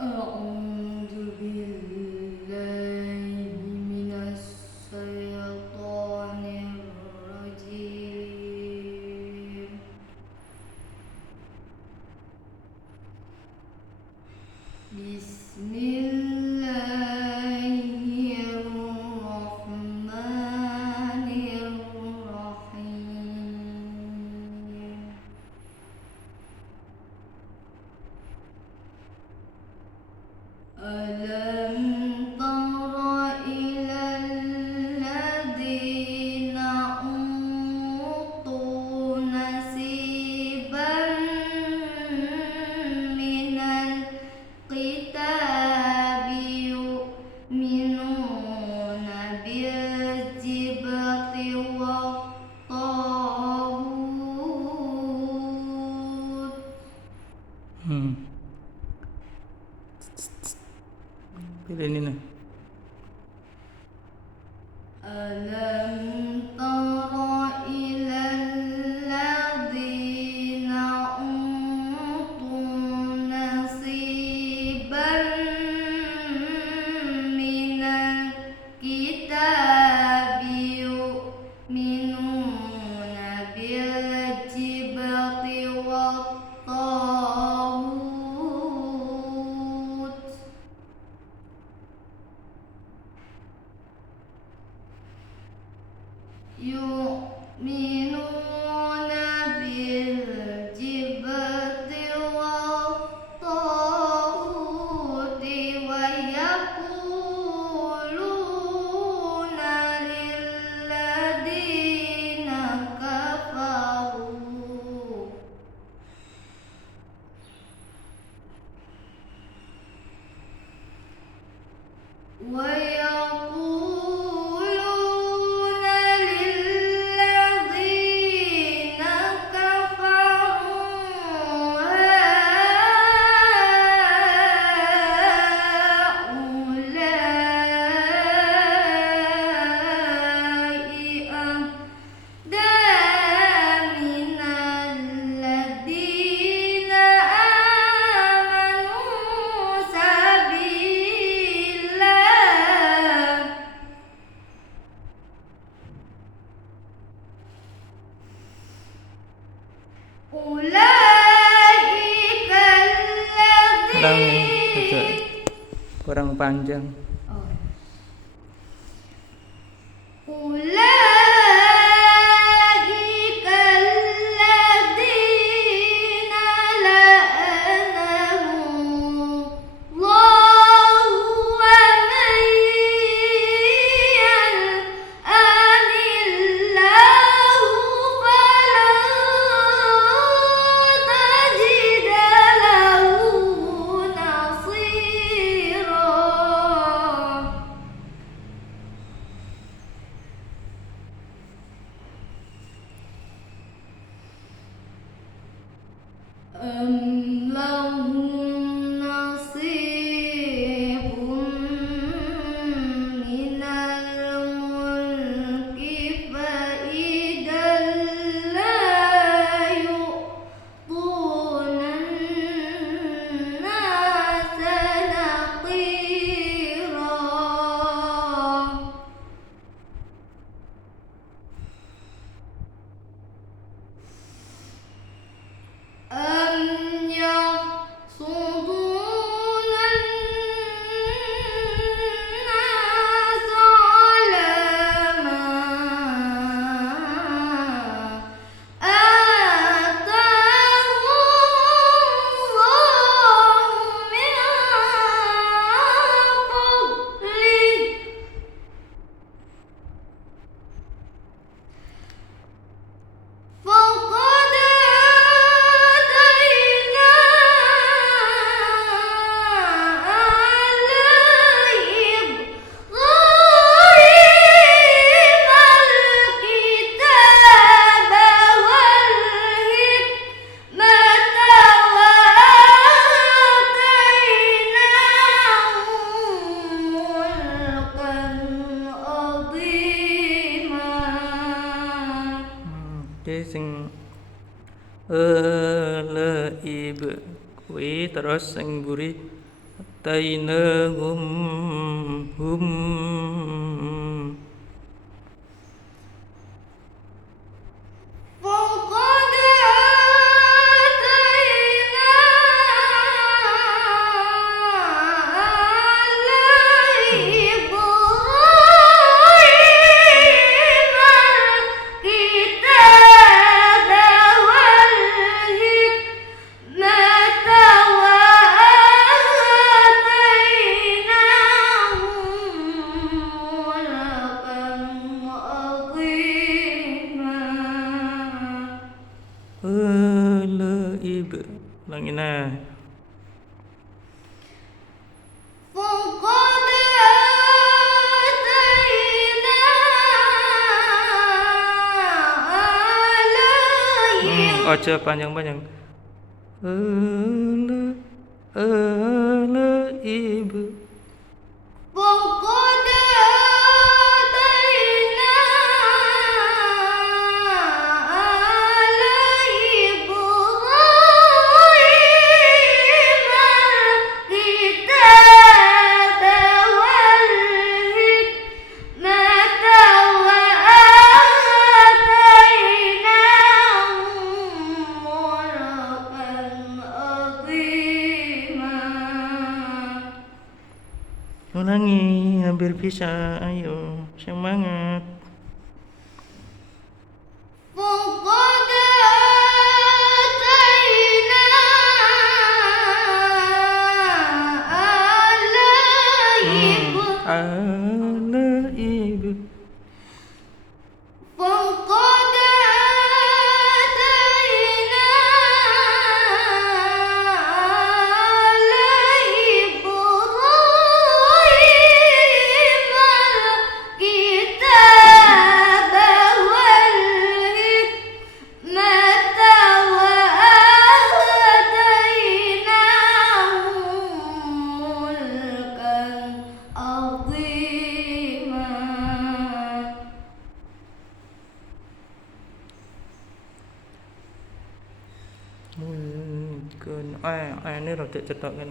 أعوذ بالله من الشيطان الرجيم. بسم الله الرحمن الرحيم. ألم تر إلى الذين أوتوا نصيبا من الكتاب يؤمنون بالجبت والطاغوت. Pilih ini nih. ألم تر إلى الذين أوتوا نصيبا من الكتاب يؤمنون بالجبت والطاغوت. يؤمنون بالجبت والطاغوت ويقولون للذين كفروا kurang panjang. أولئك الذين لعنهم الله ومن يلعن الله فلن تجد له نصيرا. أم لهم نصيب من الملك فإذا لا يؤتون الناس نقيرا. أم يحسدون الناس على ما آتاهم الله من فضله. فقد آتينا آل إبراهيم الكتاب والحكمة وآتيناهم ملكا عظيما. Oke, sing leib kuwi terus sing mburi atainahum hum فقد آتينا آل إبراهيم الكتاب والحكمة Ulangin na. فقد آتينا آل Ojo panjang-panjang. Ala ibu. فقد آتينا آل إبراهيم الكتاب والحكمة وآتيناهم ملكا عظيما. Ulangi, hampir bisa. Ayo, semangat. فقد آتينا آل Ala ibu. فقد آتينا آل إبراهيم الكتاب والحكمة وآتيناهم ملكا عظيما. Mungkin ini rada cetok kan.